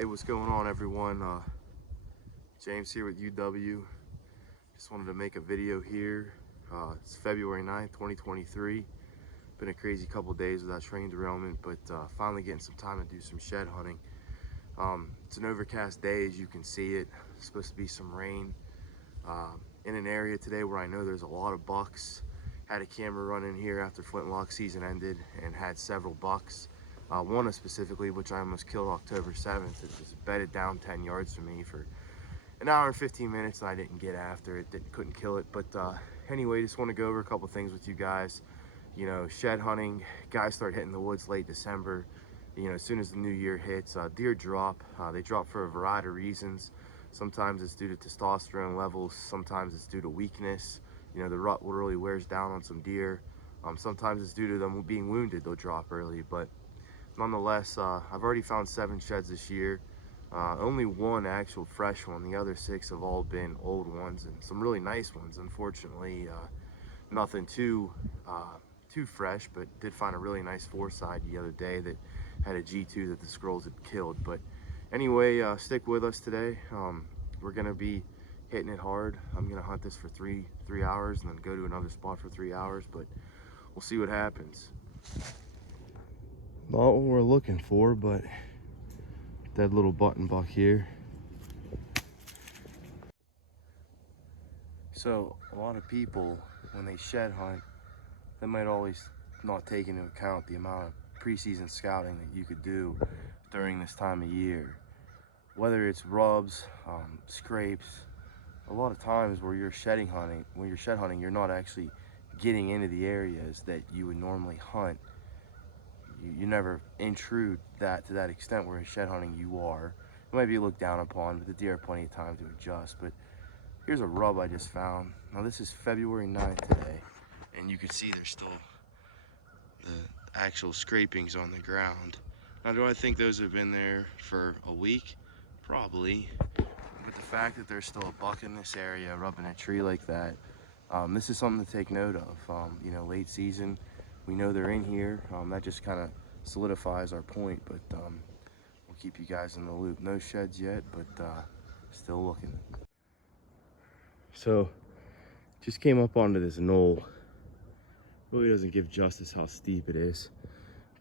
Hey, what's going on, everyone? James here with UW. Just wanted to make a video here. It's February 9th, 2023. Been a crazy couple days without train derailment, but finally getting some time to do some shed hunting. It's an overcast day, as you can see it. It's supposed to be some rain. In an area today where I know there's a lot of bucks. Had a camera run in here after flintlock season ended and had several bucks. One specifically, which I almost killed October 7th. It was bedded down 10 yards from me for an hour and 15 minutes, and I didn't get after it, couldn't kill it. But anyway, just want to go over a couple things with you guys. You know, shed hunting, guys start hitting the woods late December. You know, as soon as the new year hits, deer drop. They drop for a variety of reasons. Sometimes it's due to testosterone levels, sometimes it's due to weakness. You know, the rut really wears down on some deer. Sometimes it's due to them being wounded, they'll drop early. But nonetheless, I've already found 7 sheds this year. Only one actual fresh one. The other 6 have all been old ones and some really nice ones. Unfortunately, nothing too fresh, but did find a really nice 4-side the other day that had a G2 that the squirrels had killed. But anyway, stick with us today. We're gonna be hitting it hard. I'm gonna hunt this for three hours and then go to another spot for 3 hours, but we'll see what happens. Not what we're looking for, but dead little button buck here. So a lot of people, when they shed hunt, they might always not take into account the amount of preseason scouting that you could do during this time of year. Whether it's rubs, scrapes, a lot of times when you're shed hunting, you're not actually getting into the areas that you would normally hunt. You never intrude that to that extent where in shed hunting you are. It might be looked down upon, but the deer have plenty of time to adjust. But here's a rub I just found. Now this is February 9th today, and you can see there's still the actual scrapings on the ground. Now, do I think those have been there for a week? Probably. But the fact that there's still a buck in this area rubbing a tree like that, this is something to take note of. You know, late season, we know they're in here. That just kind of solidifies our point, but we'll keep you guys in the loop. No sheds yet, but still looking. So, just came up onto this knoll. Really doesn't give justice how steep it is.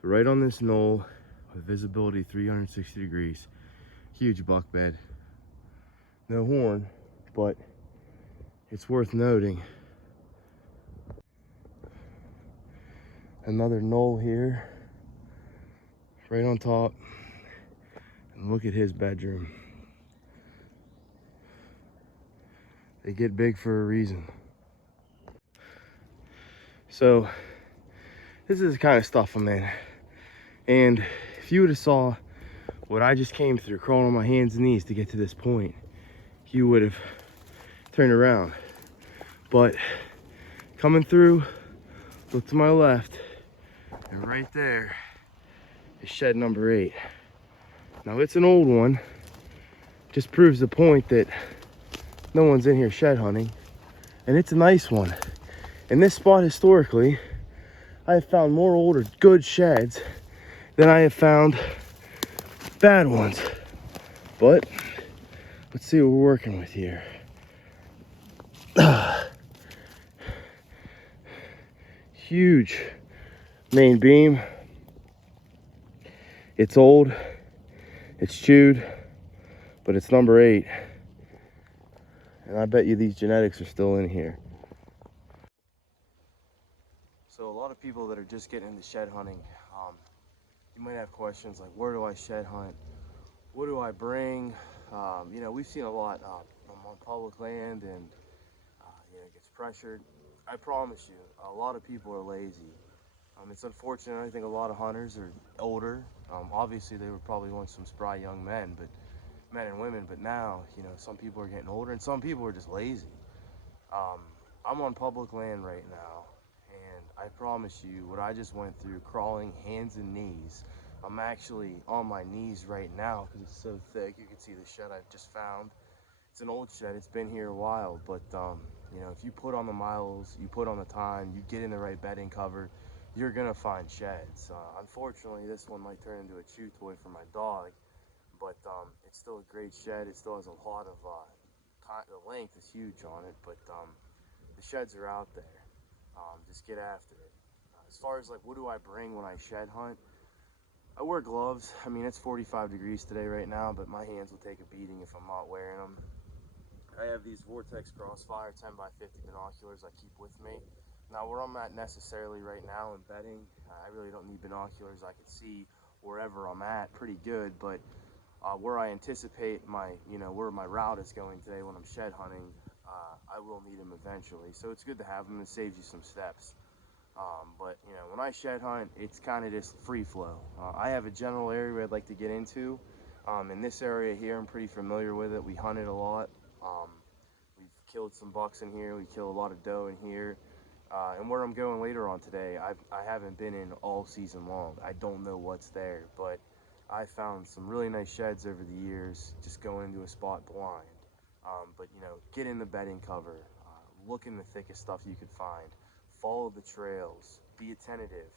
But right on this knoll, with visibility 360 degrees, huge buck bed. No horn, but it's worth noting. Another knoll here, right on top. And look at his bedroom. They get big for a reason. So this is the kind of stuff I'm in. And if you would have saw what I just came through, crawling on my hands and knees to get to this point, you would have turned around. But coming through, look to my left, and right there is shed number 8. Now it's an old one, just proves the point that no one's in here shed hunting, and it's a nice one. In this spot historically, I have found more old or good sheds than I have found bad ones. But let's see what we're working with here. Huge main beam. It's old, it's chewed, but it's number 8. And I bet you these genetics are still in here. So a lot of people that are just getting into shed hunting, you might have questions like, where do I shed hunt? What do I bring? You know, we've seen a lot on public land, and you know, it gets pressured. I promise you, a lot of people are lazy. It's unfortunate. I think a lot of hunters are older. Obviously, they were probably once some spry young men, but men and women. But now, you know, some people are getting older, and some people are just lazy. I'm on public land right now, and I promise you, what I just went through, crawling hands and knees. I'm actually on my knees right now because it's so thick. You can see the shed I've just found. It's an old shed. It's been here a while, but you know, if you put on the miles, you put on the time, you get in the right bedding cover, you're gonna find sheds. Unfortunately, this one might turn into a chew toy for my dog, but it's still a great shed. It still has a lot of the length is huge on it, but the sheds are out there. Just get after it. As far as like what do I bring when I shed hunt, I wear gloves. I mean, it's 45 degrees today right now, but my hands will take a beating if I'm not wearing them. I have these Vortex Crossfire 10x50 binoculars I keep with me. Now, where I'm at necessarily right now in bedding, I really don't need binoculars. I can see wherever I'm at pretty good, but where I anticipate my, where my route is going today when I'm shed hunting, I will need them eventually. So it's good to have them. It saves you some steps. But when I shed hunt, it's kind of just free flow. I have a general area I'd like to get into. In this area here, I'm pretty familiar with it. We hunted a lot. We've killed some bucks in here. We kill a lot of doe in here. And where I'm going later on today, I haven't been in all season long. I don't know what's there, but I found some really nice sheds over the years just going into a spot blind. But get in the bedding cover, look in the thickest stuff you can find, follow the trails, be attentive.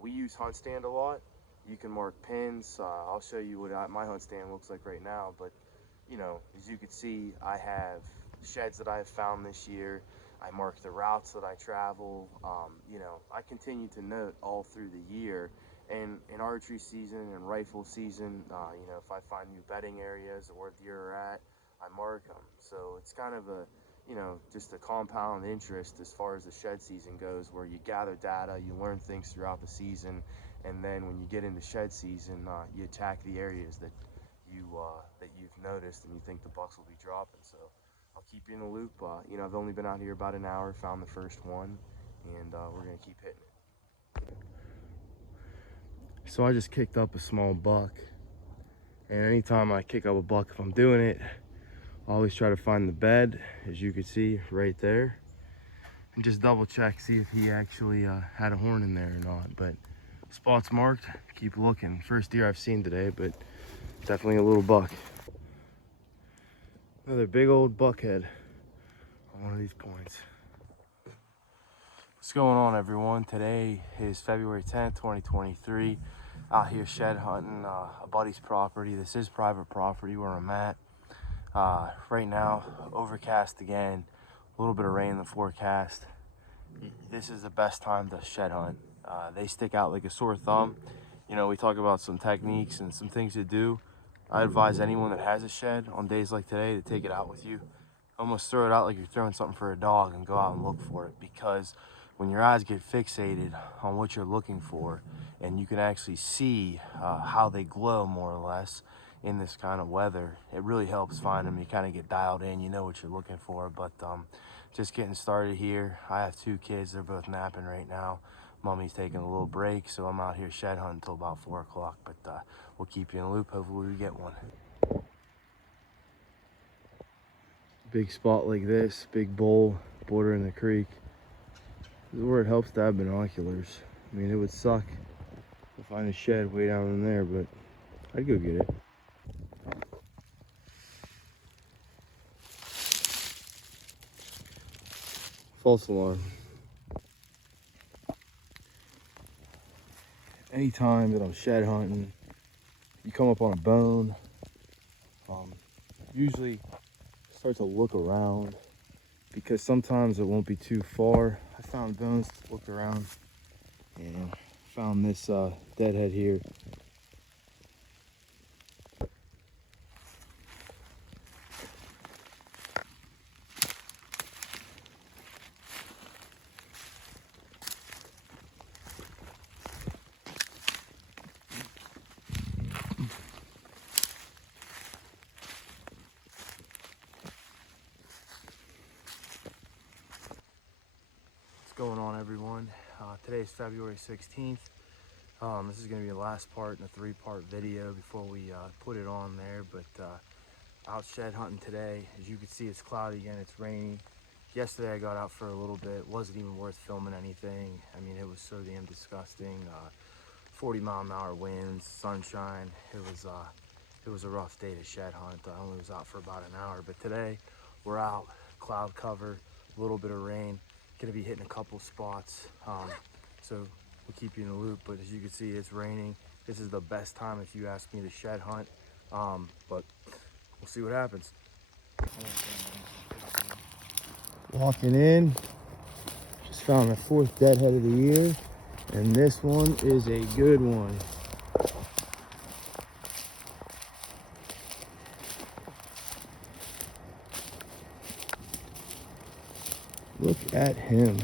We use hunt stand a lot. You can mark pins. I'll show you what my hunt stand looks like right now, but as you can see, I have sheds that I've found this year. I mark the routes that I travel. I continue to note all through the year. And in archery season and rifle season, if I find new bedding areas or where deer are at, I mark them. So it's kind of a, just a compound interest as far as the shed season goes, where you gather data, you learn things throughout the season, and then when you get into shed season, you attack the areas that you've noticed and you think the bucks will be dropping. So I'll keep you in the loop. I've only been out here about an hour, found the first one, and we're gonna keep hitting it. So I just kicked up a small buck, and anytime I kick up a buck, if I'm doing it, I always try to find the bed, as you can see right there, and just double check, see if he actually had a horn in there or not. But spot's marked, keep looking. First deer I've seen today, but definitely a little buck. Another big old buckhead on one of these points. What's going on, everyone? Today is February 10th, 2023. Out here shed hunting a buddy's property. This is private property where I'm at. Right now, overcast again, a little bit of rain in the forecast. This is the best time to shed hunt. They stick out like a sore thumb. We talk about some techniques and some things to do. I advise anyone that has a shed on days like today to take it out with you. Almost throw it out like you're throwing something for a dog and go out and look for it, because when your eyes get fixated on what you're looking for and you can actually see how they glow more or less in this kind of weather, it really helps find them. You kind of get dialed in, you know what you're looking for. But just getting started here. I have 2 kids, they're both napping right now. Mommy's taking a little break, so I'm out here shed hunting until about 4 o'clock, but we'll keep you in the loop. Hopefully we get one. Big spot like this, big bowl bordering the creek, this is where it helps to have binoculars. I mean, it would suck to find a shed way down in there, but I'd go get it. False alarm. Anytime that I'm shed hunting, you come up on a bone, usually start to look around, because sometimes it won't be too far. I found bones to look around and found this deadhead here. Going on, everyone? Today is February 16th. This is going to be the last part in a 3-part video before we put it on there, but out shed hunting today. As you can see, it's cloudy again, it's raining. Yesterday I got out for a little bit. It wasn't even worth filming anything. I mean, it was so damn disgusting. 40-mile-an-hour winds, sunshine. It was a rough day to shed hunt. I only was out for about an hour, but today we're out, cloud cover, a little bit of rain. Gonna be hitting a couple spots, so we'll keep you in the loop. But as you can see, it's raining. This is the best time, if you ask me, to shed hunt But we'll see what happens. Walking in, just found the 4th deadhead of the year, and this one is a good one. Look at him.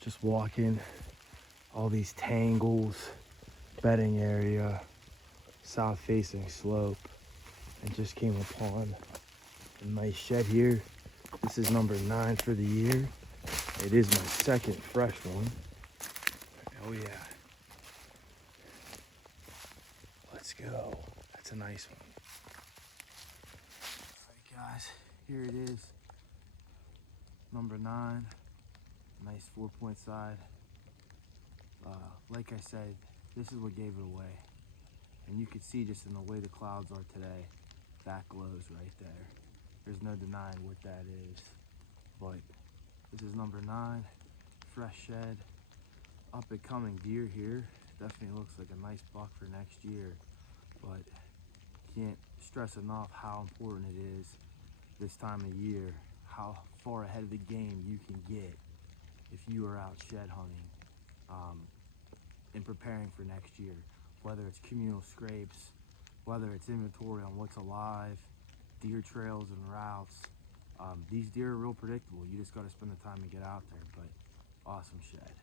Just walking all these tangles, bedding area, south facing slope, and just came upon a nice shed here. This is number 9 for the year. It is my 2nd fresh one. Oh yeah. Let's go. That's a nice one. All right, guys, here it is. Number 9. Nice 4-point side. Like I said, this is what gave it away. And you can see just in the way the clouds are today, that glows right there. There's no denying what that is. But this is number 9, fresh shed, up and coming deer here. Definitely looks like a nice buck for next year. But can't stress enough how important it is this time of year, how far ahead of the game you can get if you are out shed hunting and preparing for next year, whether it's communal scrapes, whether it's inventory on what's alive, deer trails and routes. These deer are real predictable. You just got to spend the time to get out there. But awesome shed.